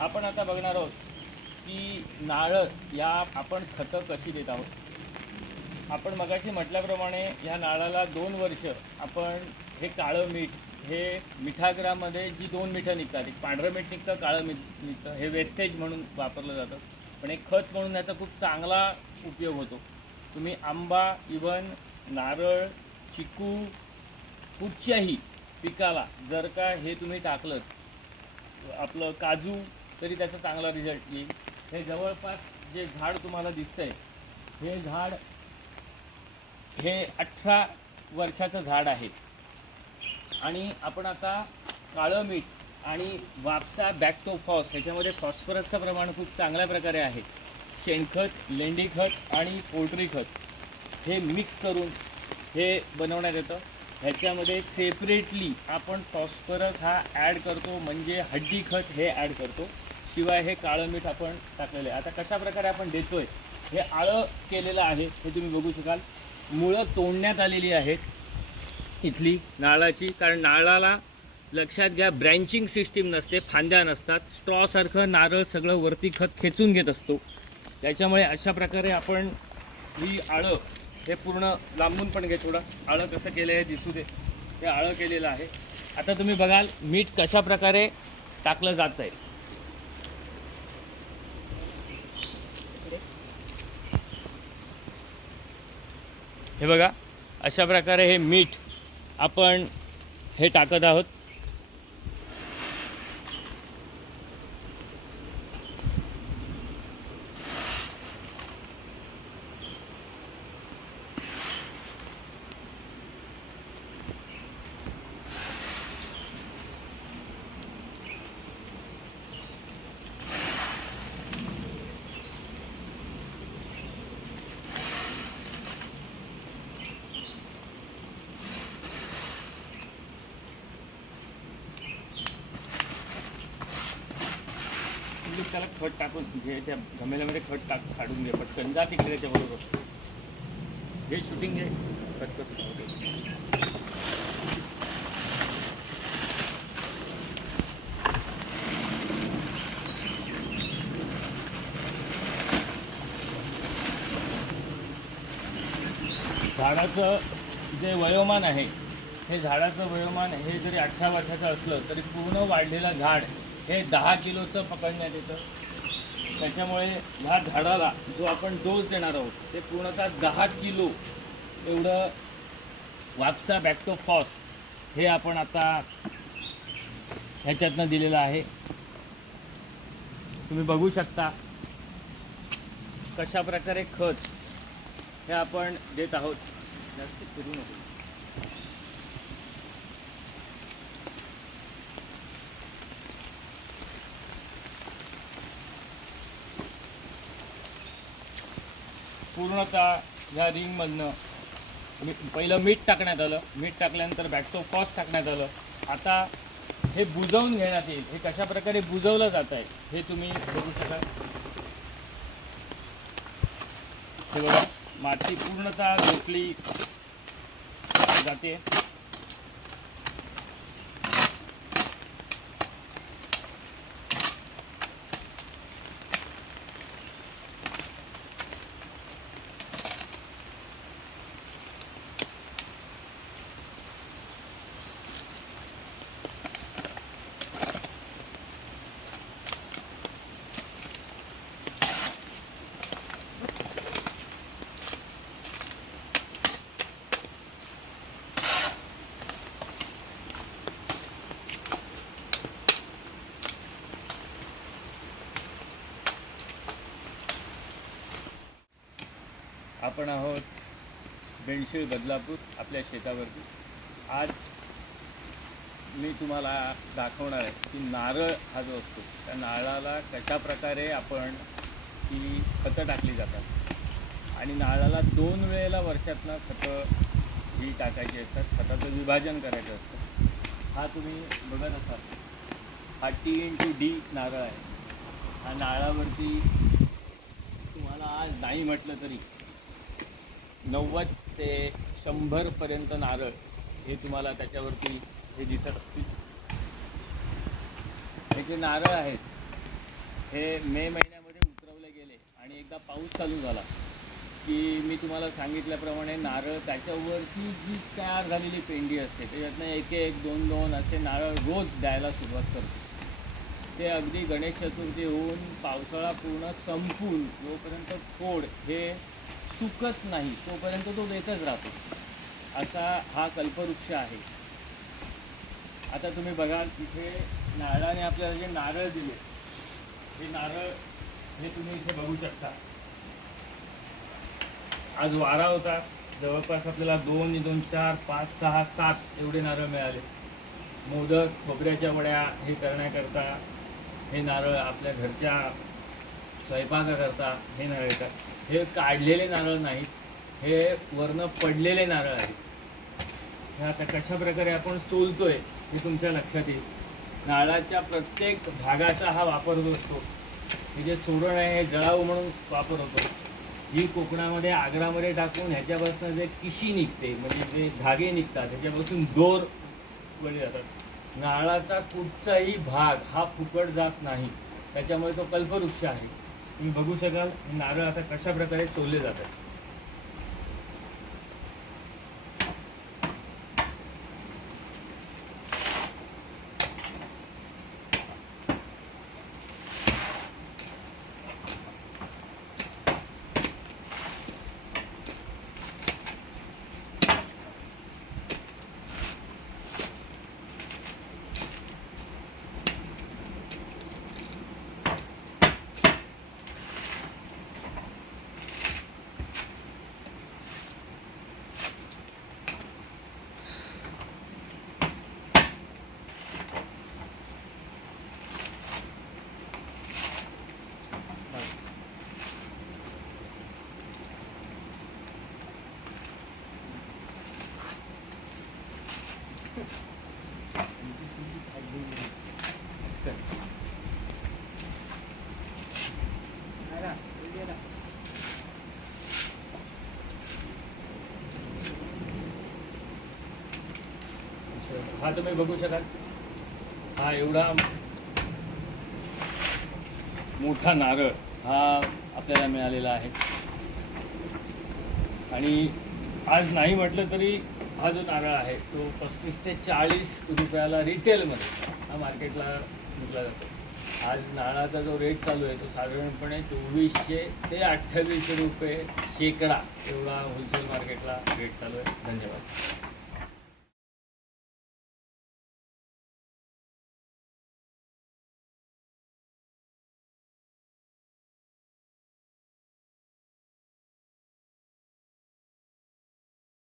आपण आता बघणार आहोत की नारळ या आपण खतं कशी देत आहोत. आपण मगाशी म्हटल्याप्रमाणे या नारळाला 2 वर्ष आपण हे काळं मीठ, हे मिठागरामध्ये जी 2 मिठं निघतात, एक पांढरं मीठ निघतं, काळं मीठ निघतं, हे वेस्टेज म्हणून वापरलं जातं, पण एक खत म्हणून याचा खूप चांगला उपयोग होतो. तुम्ही आंबा, इवन नारळ, चिकू, कुठच्याही पिकाला जर का हे तुम्ही टाकलं, आपलं काजू, तरी त्याचा चांगला रिझल्ट येईल. हे जवळपास जे झाड तुम्हाला दिसतंय, हे झाड हे 18 वर्षाचं झाड आहे. आणि आपण आता काळं मीठ आणि वापसा बॅक्टोफॉस, ह्याच्यामध्ये फॉस्फरसचं प्रमाण खूप चांगल्या प्रकारे आहे. शेणखत, लेंडीखत आणि पोल्ट्री खत हे मिक्स करून हे बनवण्यात येतं. ह्याच्यामध्ये सेपरेटली आपण फॉस्फरस हा ॲड करतो, म्हणजे हड्डी खत हे ॲड करतो. शिवाय हे काळं मीठ आपण टाकलेलं आहे. आता कशा प्रकारे आपण देतोय, हे आळं केलेलं आहे, हे तुम्ही बघू शकाल. मुळं तोडण्यात आलेली आहेत इथली नारळाची, कारण नारळाला लक्षात घ्या ब्रँचिंग सिस्टीम नसते, फांद्या नसतात. स्ट्रॉसारखं नारळ सगळं वरती खत खेचून घेत असतो. त्याच्यामुळे अशा प्रकारे आपण ही आळं, हे पूर्ण लांबून पण घे थोडं, आळं कसं केलं आहे दिसू दे, हे आळं केलेलं आहे. आता तुम्ही बघाल मीठ कशा प्रकारे टाकलं जात आहे. हे बघा, अशा प्रकारे हे मीठ आपण हे टाकत आहोत. त्याला खत टाकून घे, त्या घमेल्यामध्ये खत काढून घे, पटकन जा तिकडे त्याच्याबरोबर. हे शूटिंग घे, खत कसं होते. झाडाचं जे वयोमान आहे, हे झाडाचं वयोमान हे जरी 18 वर्षाचं असलं तरी पूर्ण वाढलेलं झाड हे 10 किलोचं पकडण्यात येतं. त्याच्यामुळे ह्या झाडाला जो आपण डोस देणार आहोत ते पूर्णतः 10 किलो एवढं वापसा बॅक्टोफॉस हे आपण आता ह्याच्यातनं दिलेलं आहे. तुम्ही बघू शकता कशा प्रकारे खत हे आपण देत आहोत. जास्त फिरू नको. पूर्णतः ह्या रिंगमधनं पहिलं मीठ टाकण्यात आलं, मीठ टाकल्यानंतर बॅक्टोफॉस टाकण्यात आलं. आता हे बुजवून घेण्यात येईल. हे कशा प्रकारे बुजवलं जात आहे हे तुम्ही बघू शकाल. हे बघा, माती पूर्णतः झोपली जाते. आपण आहोत बेंडशीळ बदलापूर, आपल्या शेतावरती. आज मी तुम्हाला दाखवणार आहे की नारळ हा जो असतो त्या नारळाला कशा प्रकारे आपण ही खतं टाकली जातात. आणि नारळाला 2 वेळेला वर्षातनं खतं ही टाकायची असतात, खताचं विभाजन करायचं असतं. हा तुम्ही बघत असाल, हा T×D नारळ आहे. हा नारळावरती तुम्हाला आज नाही म्हटलं तरी 90 ते 100पर्यंत नारळ हे तुम्हाला त्याच्यावरती हे दिसत असतील. हे जे नारळ आहेत हे मे महिन्यामध्ये उतरवले गेले आणि एकदा पाऊस चालू झाला की मी तुम्हाला सांगितल्याप्रमाणे नारळ त्याच्यावरती जी तयार झालेली पेंडी असते त्याच्यातनं एक एक दोन दोन असे नारळ रोज द्यायला सुरुवात करतो. ते अगदी गणेश चतुर्थी होऊन पावसाळा पूर्ण संपून जोपर्यंत खोड हे सुकत नाही तोपर्यंत तो देतच राहतो. असा हा कल्पवृक्ष आहे. आता तुम्ही बघाल तिथे नारळाने आपल्याला जे नारळ दिले हे नारळ हे तुम्ही इथे बघू शकता. आज वारा होता, जवळपास आपल्याला 2, 2, 4, 5, 6, 7 एवढे नारळ मिळाले. मोदक खोबऱ्याच्या वड्या हे करण्याकरता हे नारळ, आपल्या घरच्या स्वयंपाकाकरता हे नारळ येतात. हे काढलेले नारळ नाहीत, हे वरनं पडलेले नारळ आहेत. हे आता कशा प्रकारे आपण सोलतोय हे तुमच्या लक्षात येईल. नारळाच्या प्रत्येक भागाचा हा वापर जो असतो, हे जे सोडण आहे हे जळावं म्हणून वापर होतो. ही कोकणामध्ये आग्रामध्ये टाकून ह्याच्यापासून जे किशी निघते म्हणजे जे धागे निघतात ह्याच्यापासून दोर वळले जातात. नारळाचा कुठचाही भाग हा फुकट जात नाही, त्याच्यामुळे तो कल्पवृक्ष आहे. तुम्ही बघू शकाल नारळ आता कशा प्रकारे सोलले जातात. हा तुम्ही बघू शकाल, हा एवढा मोठा नारळ हा आपल्याला मिळालेला आहे. आणि आज नाही म्हटलं तरी हा जो नारळ आहे तो 35 ते 40 रुपयाला रिटेलमध्ये हा मार्केटला विकला जातो. आज नारळाचा जो रेट चालू आहे तो साधारणपणे 2400 ते 2800 रुपये शेकडा एवढा होलसेल मार्केटला रेट चालू आहे. धन्यवाद.